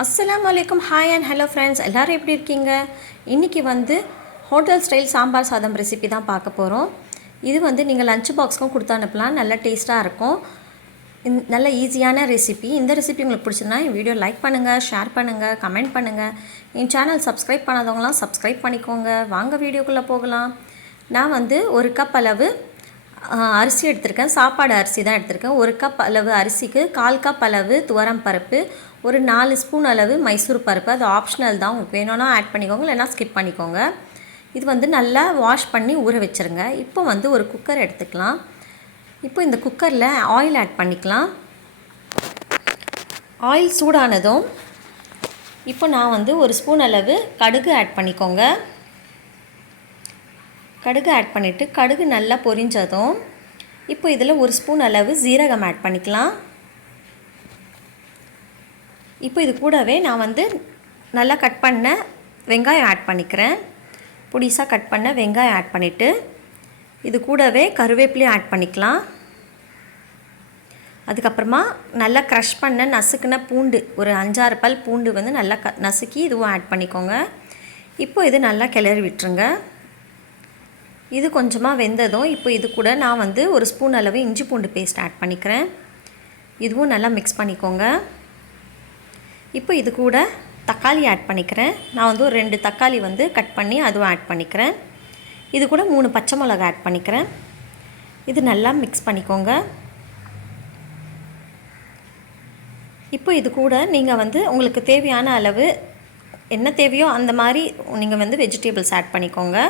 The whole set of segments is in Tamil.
அஸ்ஸலாமு அலைக்கும். ஹாய் அண்ட் ஹலோ ஃப்ரெண்ட்ஸ், எல்லோரும் எப்படி இருக்கீங்க? இன்றைக்கி வந்து ஹோட்டல் ஸ்டைல் சாம்பார் சாதம் ரெசிபி தான் பார்க்க போகிறோம். இது வந்து நீங்கள் லஞ்ச் பாக்ஸ்க்கும் கொடுத்து அனுப்பலாம். நல்ல டேஸ்ட்டாக இருக்கும். நல்ல ஈஸியான ரெசிபி. இந்த ரெசிபி உங்களுக்கு பிடிச்சிருந்தா என் வீடியோ லைக் பண்ணுங்கள், ஷேர் பண்ணுங்கள், கமெண்ட் பண்ணுங்கள். என் சேனல் சப்ஸ்கிரைப் பண்ணாதவங்களாம் சப்ஸ்கிரைப் பண்ணிக்கோங்க. வாங்க வீடியோக்குள்ளே போகலாம். நான் வந்து ஒரு கப் அளவு அரிசி எடுத்திருக்கேன். சாப்பாடு அரிசி தான் எடுத்திருக்கேன். ஒரு கப் அளவு அரிசிக்கு 1/4 கப் அளவு துவரம் பருப்பு, ஒரு 4 ஸ்பூன் அளவு மைசூர் பருப்பு. அது ஆப்ஷனல் தான், உங்களுக்கு வேணும்னா ஆட் பண்ணிக்கோங்க, இல்லைனா ஸ்கிப் பண்ணிக்கோங்க. இது வந்து நல்லா வாஷ் பண்ணி ஊற வச்சுருங்க. இப்போ வந்து ஒரு குக்கர் எடுத்துக்கலாம். இப்போ இந்த குக்கரில் ஆயில் ஆட் பண்ணிக்கலாம். ஆயில் சூடானதும் இப்போ நான் வந்து ஒரு ஸ்பூன் அளவு கடுகு ஆட் பண்ணிக்கோங்க. கடுகு ஆட் பண்ணிவிட்டு கடுகு நல்லா பொரிஞ்சதும் இப்போ இதில் ஒரு ஸ்பூன் அளவு ஜீரகம் ஆட் பண்ணிக்கலாம். இப்போ இது கூடவே நான் வந்து நல்லா கட் பண்ண வெங்காயம் ஆட் பண்ணிக்கிறேன். பொடிசாக கட் பண்ண வெங்காயம் ஆட் பண்ணிவிட்டு இது கூடவே கருவேப்பிலையும் ஆட் பண்ணிக்கலாம். அதுக்கப்புறமா நல்லா க்ரஷ் பண்ண நசுக்குன பூண்டு, ஒரு 5-6 பல் பூண்டு வந்து நல்லா நசுக்கி இதுவும் ஆட் பண்ணிக்கோங்க. இப்போ இது நல்லா கிளறி விட்டுருங்க. இது கொஞ்சமாக வெந்ததும் இப்போ இது கூட நான் வந்து ஒரு ஸ்பூன் அளவு இஞ்சி பூண்டு பேஸ்ட் ஆட் பண்ணிக்கிறேன். இதுவும் நல்லா மிக்ஸ் பண்ணிக்கோங்க. இப்போ இது கூட தக்காளி ஆட் பண்ணிக்கிறேன். நான் வந்து ஒரு 2 தக்காளி வந்து கட் பண்ணி அதுவும் ஆட் பண்ணிக்கிறேன். இது கூட 3 பச்சை மிளகா ஆட் பண்ணிக்கிறேன். இது நல்லா மிக்ஸ் பண்ணிக்கோங்க. இப்போ இது கூட நீங்கள் வந்து உங்களுக்கு தேவையான அளவு என்ன தேவையோ அந்த மாதிரி நீங்கள் வந்து வெஜிடபிள்ஸ் ஆட் பண்ணிக்கோங்க.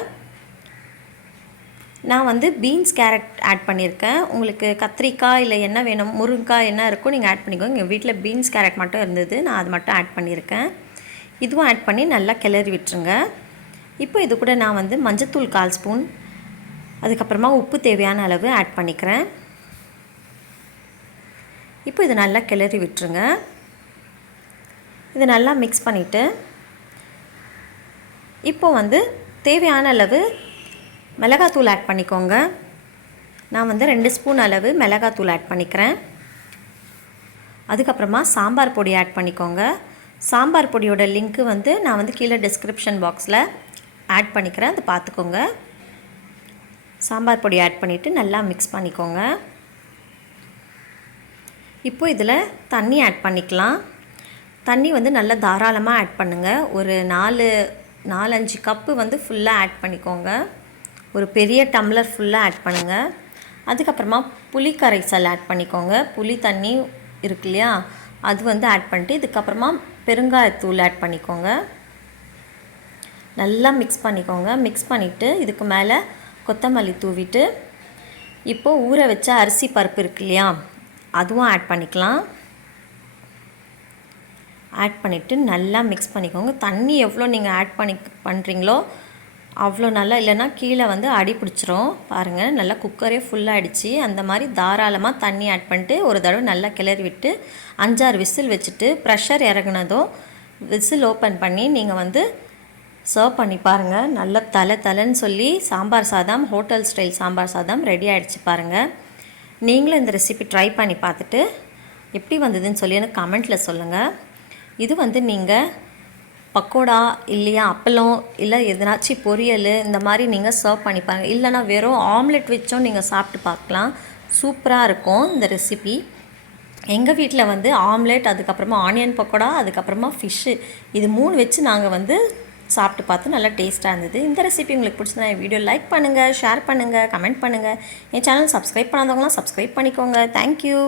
நான் வந்து பீன்ஸ், கேரட் ஆட் பண்ணியிருக்கேன். உங்களுக்கு கத்திரிக்காய் இல்லை என்ன வேணும், முருங்கைக்காய் என்ன இருக்கோ நீங்கள் ஆட் பண்ணிக்கோங்க. எங்கள் வீட்டில் பீன்ஸ், கேரட் மட்டும் இருந்தது, நான் அது மட்டும் ஆட் பண்ணியிருக்கேன். இதுவும் ஆட் பண்ணி நல்லா கிளறி விட்டுருங்க. இப்போ இது கூட நான் வந்து மஞ்சத்தூள் 1/4 ஸ்பூன், அதுக்கப்புறமா உப்பு தேவையான அளவு ஆட் பண்ணிக்கிறேன். இப்போ இது நல்லா கிளறி விட்டுருங்க. இது நல்லா மிக்ஸ் பண்ணிவிட்டு இப்போ வந்து தேவையான அளவு மிளகாத்தூள் ஆட் பண்ணிக்கோங்க. நான் வந்து 2 ஸ்பூன் அளவு மிளகாத்தூள் ஆட் பண்ணிக்கிறேன். அதுக்கப்புறமா சாம்பார் பொடி ஆட் பண்ணிக்கோங்க. சாம்பார் பொடியோட லிங்க்கு வந்து நான் வந்து கீழே டிஸ்கிரிப்ஷன் பாக்ஸில் ஆட் பண்ணிக்கிறேன், அதை பார்த்துக்கோங்க. சாம்பார் பொடி ஆட் பண்ணிவிட்டு நல்லா மிக்ஸ் பண்ணிக்கோங்க. இப்போ இதில் தண்ணி ஆட் பண்ணிக்கலாம். தண்ணி வந்து நல்லா தாராளமாக ஆட் பண்ணுங்கள். ஒரு 4-5 கப்பு வந்து ஃபுல்லாக ஆட் பண்ணிக்கோங்க. ஒரு பெரிய டம்ளர் ஃபுல்லாக ஆட் பண்ணுங்கள். அதுக்கப்புறமா புளி கரைசல் ஆட் பண்ணிக்கோங்க. புளி தண்ணி இருக்கு இல்லையா, அது வந்து ஆட் பண்ணிட்டு இதுக்கப்புறமா பெருங்காயத்தூள் ஆட் பண்ணிக்கோங்க. நல்லா மிக்ஸ் பண்ணிக்கோங்க. மிக்ஸ் பண்ணிவிட்டு இதுக்கு மேலே கொத்தமல்லி தூவிட்டு இப்போது ஊற வச்ச அரிசி பருப்பு இருக்கு இல்லையா, அதுவும் ஆட் பண்ணிக்கலாம். ஆட் பண்ணிவிட்டு நல்லா மிக்ஸ் பண்ணிக்கோங்க. தண்ணி எவ்வளோ நீங்கள் ஆட் பண்ணுறீங்களோ அவ்வளோ நல்லா, இல்லைன்னா கீழே வந்து அடி பிடிச்சிரும். பாருங்கள், நல்லா குக்கரே ஃபுல்லாகிடுச்சு. அந்த மாதிரி தாராளமாக தண்ணி ஆட் பண்ணிட்டு ஒரு தடவை நல்லா கிளறி விட்டு 5-6 விசில் வச்சுட்டு ப்ரெஷர் இறங்குனதும் விசில் ஓப்பன் பண்ணி நீங்கள் வந்து சர்வ் பண்ணி பாருங்கள். நல்லா தலைன்னு சொல்லி சாம்பார் சாதம், ஹோட்டல் ஸ்டைல் சாம்பார் சாதம் ரெடி ஆகிடுச்சு பாருங்கள். நீங்களும் இந்த ரெசிபி ட்ரை பண்ணி பார்த்துட்டு எப்படி வந்ததுன்னு சொல்லி எனக்கு கமெண்ட்டில் சொல்லுங்கள். இது வந்து நீங்கள் பக்கோடா இல்லையா அப்பளம் இல்லை எதனாச்சும் பொரியல் இந்த மாதிரி நீங்கள் சர்வ் பண்ணி பாருங்கள். இல்லைனா வெறும் ஆம்லெட் வச்சும் நீங்கள் சாப்பிட்டு பார்க்கலாம். சூப்பராக இருக்கும் இந்த ரெசிபி. எங்கள் வீட்டில் வந்து ஆம்லெட், அதுக்கப்புறமா ஆனியன் பக்கோடா, அதுக்கப்புறமா ஃபிஷ்ஷு, இது 3 வச்சு நாங்கள் வந்து சாப்பிட்டு பார்த்து நல்லா டேஸ்ட்டாக இருந்தது. இந்த ரெசிபி உங்களுக்கு பிடிச்சதுனா என் வீடியோ லைக் பண்ணுங்கள், ஷேர் பண்ணுங்கள், கமெண்ட் பண்ணுங்கள். என் சேனல் சப்ஸ்கிரைப் பண்ணாதவங்களாம் சப்ஸ்கிரைப் பண்ணிக்கோங்க. தேங்க்யூ.